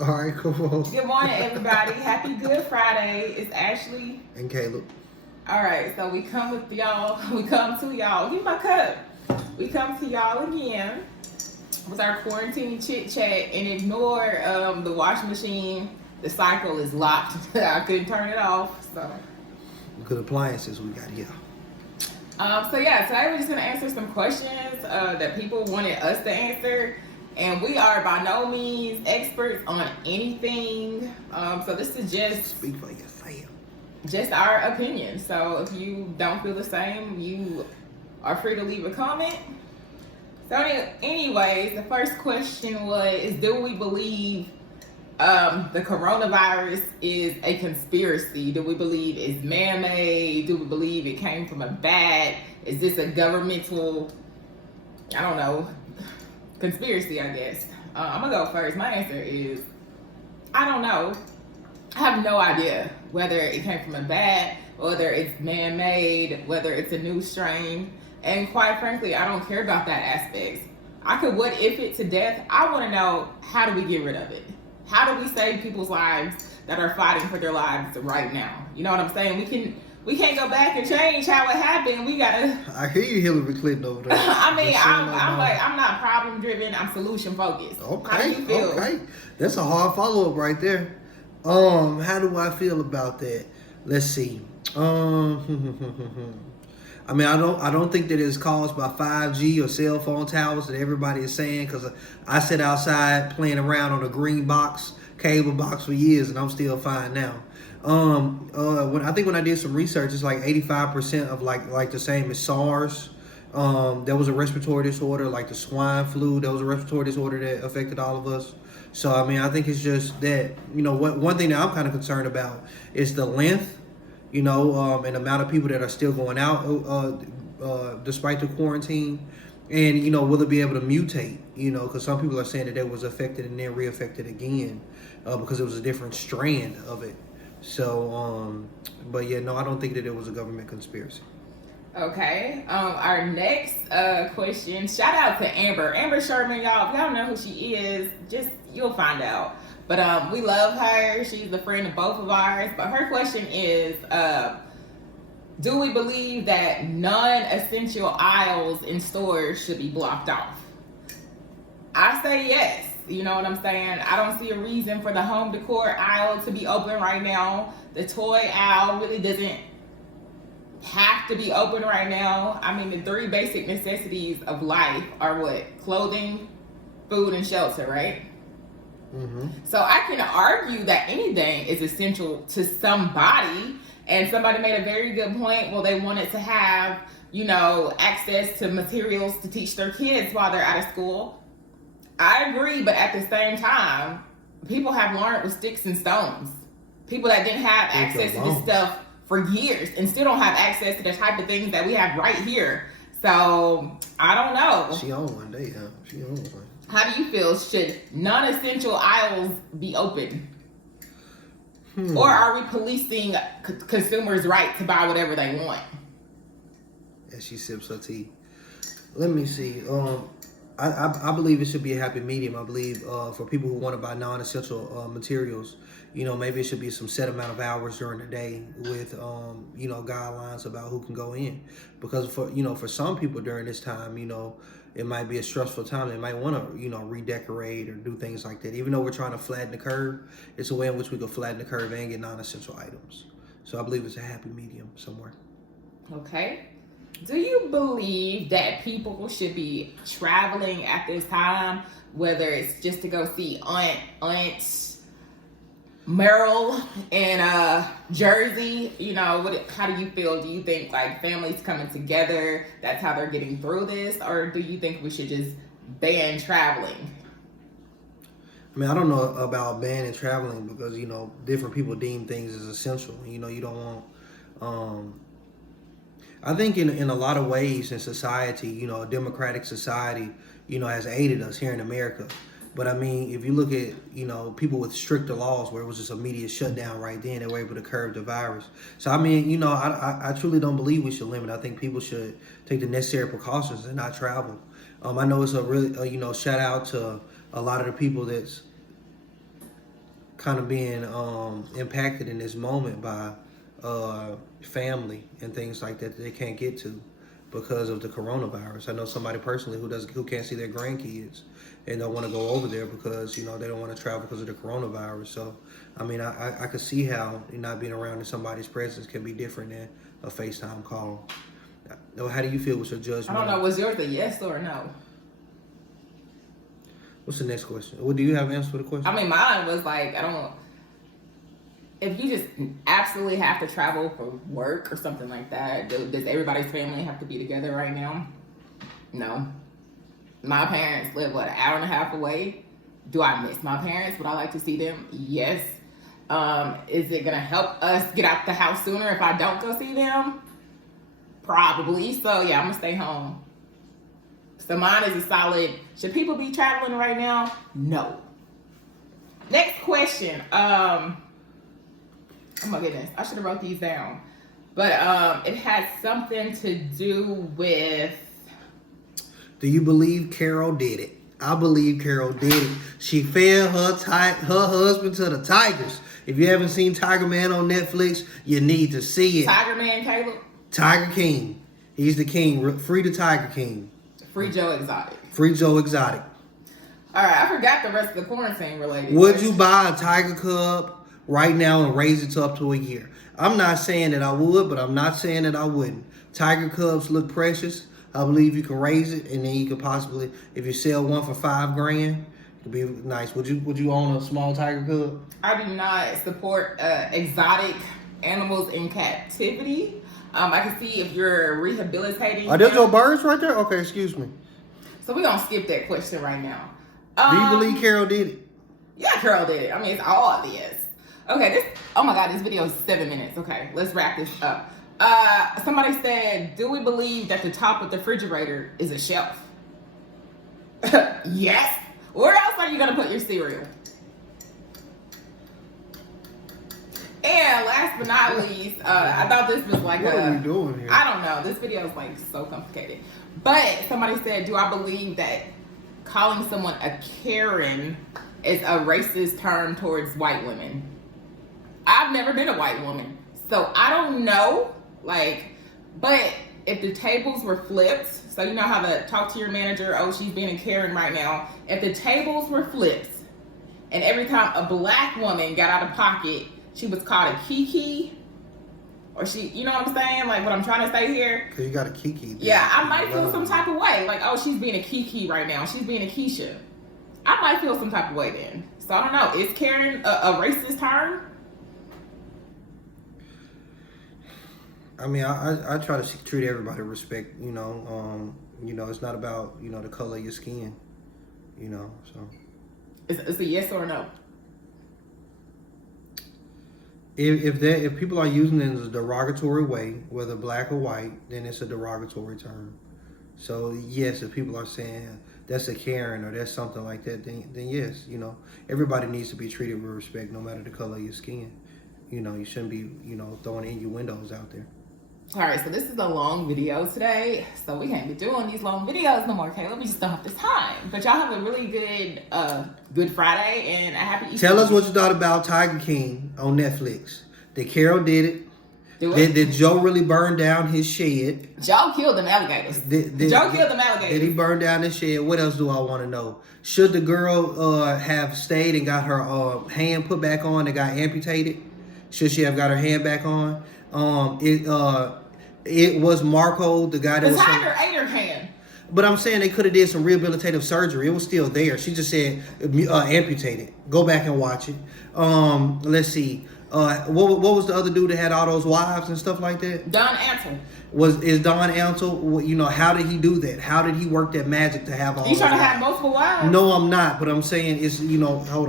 All right, come on. Good morning, everybody. Happy Good Friday. It's Ashley and Caleb. All right, so we come with y'all. We come to y'all. Give me my cup. We come to y'all again with our quarantine chit chat, and ignore the washing machine. The cycle is locked. I couldn't turn it off. So Good appliances we got here. So yeah, today we're just gonna answer some questions that people wanted us to answer, and we are by no means experts on anything. So this is Speak for yourself. just our opinion. So if you don't feel the same, you are free to leave a comment. So anyways, the first question was, do we believe the coronavirus is a conspiracy? Do we believe it's man-made? Do we believe it came from a bat? Is this a governmental, I don't know, conspiracy, I guess? I'm gonna go first. My answer is, I don't know. I have no idea whether it came from a bat, whether it's man-made, whether it's a new strain. And quite frankly, I don't care about that aspect. I could what if it to death. I want to know, how do we get rid of it? How do we save people's lives that are fighting for their lives right now? You know what I'm saying? We can't go back and change how it happened. We gotta. I hear you, Hillary Clinton over there. I mean, I'm not problem driven. I'm solution focused. Okay. How do you feel? Okay. That's a hard follow up right there. How do I feel about that? Let's see. I mean, I don't think that it's caused by 5G or cell phone towers that everybody is saying, because I sit outside playing around on a green box, cable box for years, and I'm still fine now. When I did some research, it's like 85% of like the same as SARS. There was a respiratory disorder, like the swine flu. There was a respiratory disorder that affected all of us. So I mean, I think it's just that, one thing that I'm kind of concerned about is the length, and the amount of people that are still going out despite the quarantine, and will it be able to mutate? Because some people are saying that it was affected and then reaffected again because it was a different strand of it. So, but yeah, no, I don't think that it was a government conspiracy. Okay. Our next question. Shout out to Amber Sherman, y'all. If y'all know who she is, you'll find out. But we love her. She's a friend of both of ours. But her question is, do we believe that non-essential aisles in stores should be blocked off? I say yes. You know what I'm saying? I don't see a reason for the home decor aisle to be open right now. The toy aisle really doesn't have to be open right now. I mean, the three basic necessities of life are what? Clothing, food, and shelter, right? Mm-hmm. So I can argue that anything is essential to somebody. And somebody made a very good point. Well, they wanted to have, access to materials to teach their kids while they're out of school. I agree, but at the same time, people have learned with sticks and stones. People that didn't have access to this stuff for years and still don't have access to the type of things that we have right here. So, I don't know. She on one day, huh? She on one. How do you feel? Should non-essential aisles be open? Or are we policing consumers' right to buy whatever they want? As she sips her tea. Let me see. I believe it should be a happy medium. I believe for people who want to buy non-essential materials, maybe it should be some set amount of hours during the day with, guidelines about who can go in. Because for some people during this time, it might be a stressful time. They might want to, redecorate or do things like that. Even though we're trying to flatten the curve, it's a way in which we can flatten the curve and get non-essential items. So I believe it's a happy medium somewhere. Okay. Do you believe that people should be traveling at this time, whether it's just to go see Aunt Merrill in Jersey? How do you feel? Do you think like families coming together, that's how they're getting through this? Or do you think we should just ban traveling? I mean, I don't know about banning traveling because, different people deem things as essential. You don't want... I think in a lot of ways in society, a democratic society, has aided us here in America. But I mean, if you look at, people with stricter laws where it was just immediate shutdown right then, they were able to curb the virus. So, I mean, I truly don't believe we should limit. I think people should take the necessary precautions and not travel. I know it's a really, shout out to a lot of the people that's kind of being impacted in this moment by family and things like that they can't get to because of the coronavirus. I know somebody personally who can't see their grandkids and don't want to go over there because they don't want to travel because of the coronavirus. So I mean, I could see how not being around in somebody's presence can be different than a FaceTime call. How do you feel with your judgment? I don't know. Was yours a yes or a no? What's the next question? What do you have an answer for the question? I mean, mine was like, if you just absolutely have to travel for work or something like that, does everybody's family have to be together right now? No. My parents live, an hour and a half away. Do I miss my parents? Would I like to see them? Yes. Is it going to help us get out the house sooner if I don't go see them? Probably. So, yeah, I'm going to stay home. So mine is a solid, should people be traveling right now? No. Next question. Oh my goodness, I should have wrote these down. But it has something to do with... Do you believe Carol did it? I believe Carol did it. She fed her husband to the Tigers. If you haven't seen Tiger Man on Netflix, you need to see it. Tiger Man, Caleb? Tiger King. He's the king. Free the Tiger King. Free Joe Exotic. Free Joe Exotic. All right, I forgot the rest of the quarantine related. Would you buy a tiger cub right now and raise it to up to a year? I'm not saying that I would, but I'm not saying that I wouldn't. Tiger cubs look precious. I believe you can raise it, and then you could possibly, if you sell one for $5,000, it could be nice. Would you own a small tiger cub? I do not support exotic animals in captivity. I can see if you're rehabilitating. Are those your birds right there? Okay, excuse me. So we're going to skip that question right now. Do you believe Carol did it? Yeah, Carol did it. I mean, it's all obvious. Okay, oh my God, this video is 7 minutes. Okay, let's wrap this up. Somebody said, do we believe that the top of the refrigerator is a shelf? Yes. Where else are you going to put your cereal? And last but not least, I thought this was like what are we doing here? I don't know. This video is like so complicated. But somebody said, do I believe that calling someone a Karen is a racist term towards white women? I've never been a white woman, so I don't know. But if the tables were flipped, so you know how to talk to your manager, oh, she's being a Karen right now. If the tables were flipped, and every time a black woman got out of pocket, she was called a Kiki, or you know what I'm saying? Like what I'm trying to say here. Because you got a Kiki. Yeah, I might feel some type of way. Like, oh, she's being a Kiki right now. She's being a Keisha. I might feel some type of way then. So I don't know. Is Karen a racist term? I mean, I try to treat everybody with respect. It's not about the color of your skin. So. It's a yes or a no. If people are using it in a derogatory way, whether black or white, then it's a derogatory term. So yes, if people are saying that's a Karen or that's something like that, then yes, everybody needs to be treated with respect, no matter the color of your skin. You shouldn't be throwing innuendos out there. All right, so this is a long video today, so we can't be doing these long videos no more, Caleb. We just don't have the time. But y'all have a really good Good Friday and a happy Easter. Tell us what you thought about Tiger King on Netflix. Did Carol did it? Did Joe really burn down his shed? Joe killed them alligators. Joe killed them alligators. Did he burn down his shed? What else do I want to know? Should the girl have stayed and got her hand put back on that got amputated? Should she have got her hand back on? It was Marco, the guy that the was... tiger ate her hand. But I'm saying they could have did some rehabilitative surgery. It was still there. She just said amputated. Go back and watch it. Let's see. What was the other dude that had all those wives and stuff like that? Don Ansel. Is Don Ansel? How did he do that? How did he work that magic to have all? You trying to have multiple wives? No, I'm not. But I'm saying hold on.